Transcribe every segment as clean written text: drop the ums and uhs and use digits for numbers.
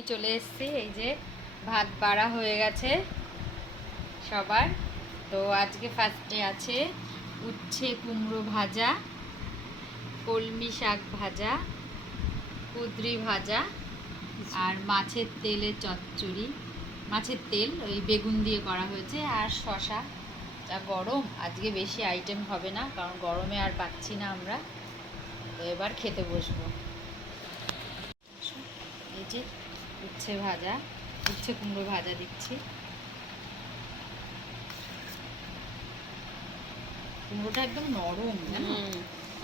নিয়ে চলে এসেছি। এই যে ভাত বাড়া হয়ে গেছে সবার। তো আজকে ফার্স্টে আছে উচ্ছে কুমড়ো ভাজা, কলমি শাক ভাজা, কুঁদরি ভাজা আর মাছের তেলে চচ্চড়ি, মাছের তেল ওই বেগুন দিয়ে করা হয়েছে, আর শশা। যা গরম, আজকে বেশি আইটেম হবে না, কারণ গরমে আর পাচ্ছি না আমরা। তো এবার খেতে বসবো। এই যে উচ্ছে ভাজা, উচ্ছে কুমড়ো ভাজা দিচ্ছি। কুমড়োটা একদম নরম, জানো,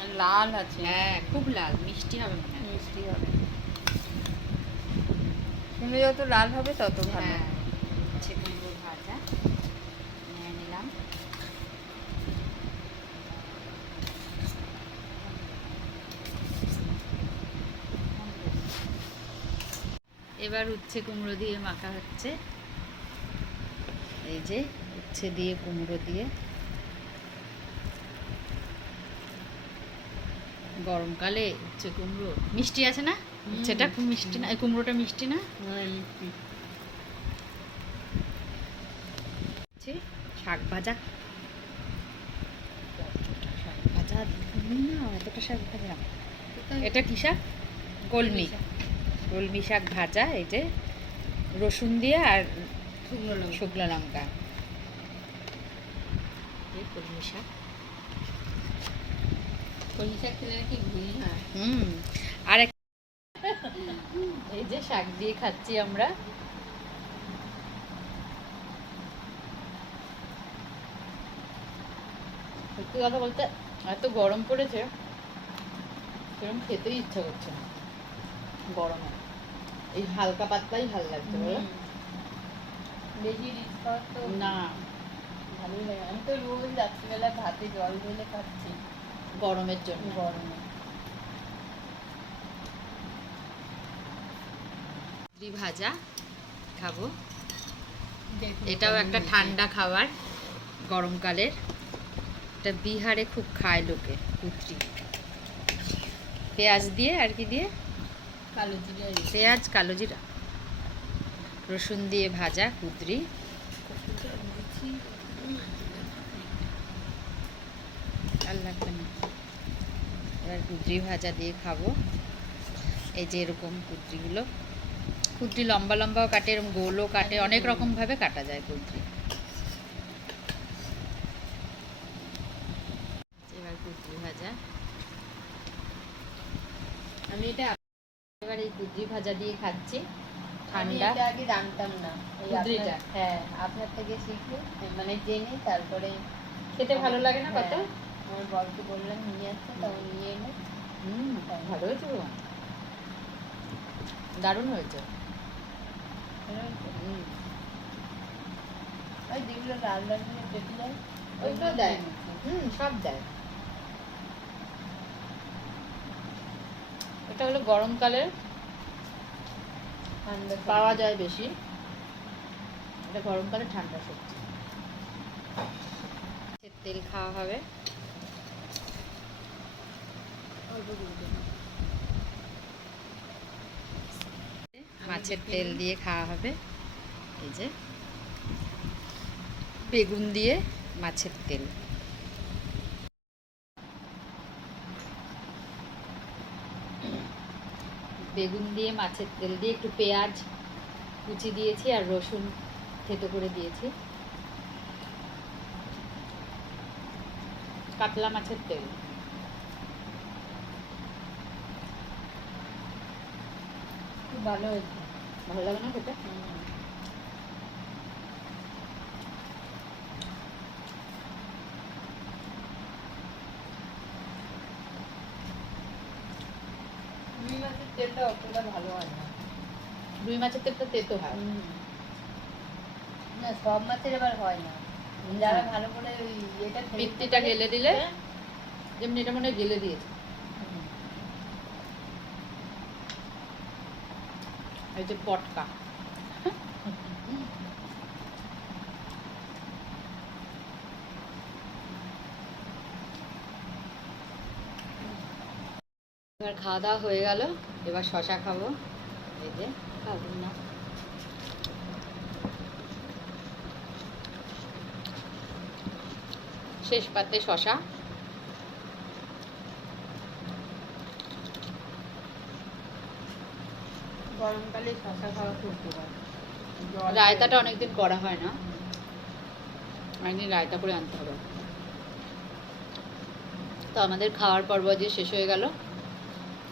আর লাল আছে। হ্যাঁ খুব লাল, মিষ্টি হবে মনে হয়। মিষ্টি হবে, কুমড়ো যত লাল হবে তত ভালো। হ্যাঁ, উচ্ছে কুমড়ো ভাজা নিয়ে নিলাম। এবার উচ্ছে কুমড়ো দিয়ে মাখা হচ্ছে। এই যে উচ্ছে দিয়ে কুমড়ো দিয়ে, গরমকালে উচ্ছে কুমড়ো মিষ্টি আছে না? উচ্ছেটা খুব মিষ্টি না? এই কুমড়োটা মিষ্টি না? শাক ভাজা, শাক ভাজা না, এতটা শাক ভাজা। এটা কি শাক? কলমি, কলমি শাক ভাজা। এই যে রসুন দিয়ে আর শুকনো লঙ্কা, এই কলমি শাক। কলমি শাক খেলে নাকি ঘুম হয়। আর এই যে শাক দিয়ে খাচ্ছি আমরা। সত্যি কথা বলতে এত গরম পড়েছে, সেরকম খেতেই ইচ্ছা করছে না গরমে। এই হালকা পাতলাই ভালো লাগছে, বলো? বেশি রিচ খাওয়ার তো না, ভালোই লাগে। আমি তো রোজ রাত্রিবেলা ভাতে জল ঢেলে খাচ্ছি গরমের জন্য। গরমে। কুঁদরি ভাজা খাবো, এটাও একটা ঠান্ডা খাবার গরমকালের। এটা বিহারে খুব খায় লোকে, কুঁদরি। পেঁয়াজ দিয়ে, আর কি দিয়ে? কালো জিরা, পেঁয়াজ, কালো জিরা, রসুন দিয়ে ভাজা কুঁদরি। আর লাগবে না। এবার কুঁদরি ভাজা দিয়ে খাবো। এই যে এরকম কুঁদরিগুলো, কুঁদরি লম্বা লম্বাও কাটে, এরকম গোলও কাটে, অনেক রকম ভাবে কাটা যায় কুঁদরি। এবার কুঁদরি ভাজা, আমি এটা এবার এই কুঁদরি ভাজা দিয়ে খাচ্ছি। ঠান্ডা। এটা আগে জানতাম না, এই কুঁদরিটা? হ্যাঁ, আপনার থেকে শিখে মানে জেনে তারপরে খেতে ভালো লাগে না কত? আমার বরকে বললাম নিয়ে আসতে, তখন নিয়ে এলো। ভালো হয়েছে গো, দারুণ হয়েছে। ওই যেগুলো লাল লাল দিয়ে কেটে যায় ওইগুলো দেয়, সব দেয়। এটা হলো গরমকালের, ঠান্ডা পাওয়া যায় বেশি। এটা গরমকালে ঠান্ডা সবজি। তেল খাওয়া হবে, মাছের তেল দিয়ে খাওয়া হবে। এই যে বেগুন দিয়ে মাছের তেল। বেগুন দিয়ে মাছের তেল দিয়ে একটু পেঁয়াজ কুচি দিয়েছি আর রসুন থেতো করে দিয়েছি। কাতলা মাছের তেল। খুব ভালো হয়েছে। ভালো লাগে না খেতে? রুই মাছের তেলটা অতটা ভালো হয় না। রুই মাছের তেলটা তেতো হয়। না, সব মাছের এবার হয় না। যারা ভালো করে ওই এটা পিত্তিটা গেলে দিলে, যেমনি এটা মনে হয় গেলে দিয়েছে। এই যে পটকা, এবার খাওয়া দাওয়া হয়ে গেল, এবার শশা খাবো। এই যে খাবো না। শেষ পাতে শশা, গরমকালে শশা খাওয়া খুব উপকার। রায়তাটা অনেকদিন করা হয় না, অনেকদিন রায়তা করে আনতে হবে। তো আমাদের খাওয়ার পর্ব যে শেষ হয়ে গেল।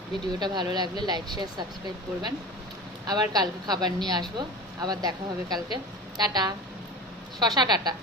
ভিডিওটা ভালো লাগলে লাইক শেয়ার সাবস্ক্রাইব করবেন। আবার কালকে খাবার নিয়ে আসবো, আবার দেখা হবে কালকে। টাটা, শশা টাটা।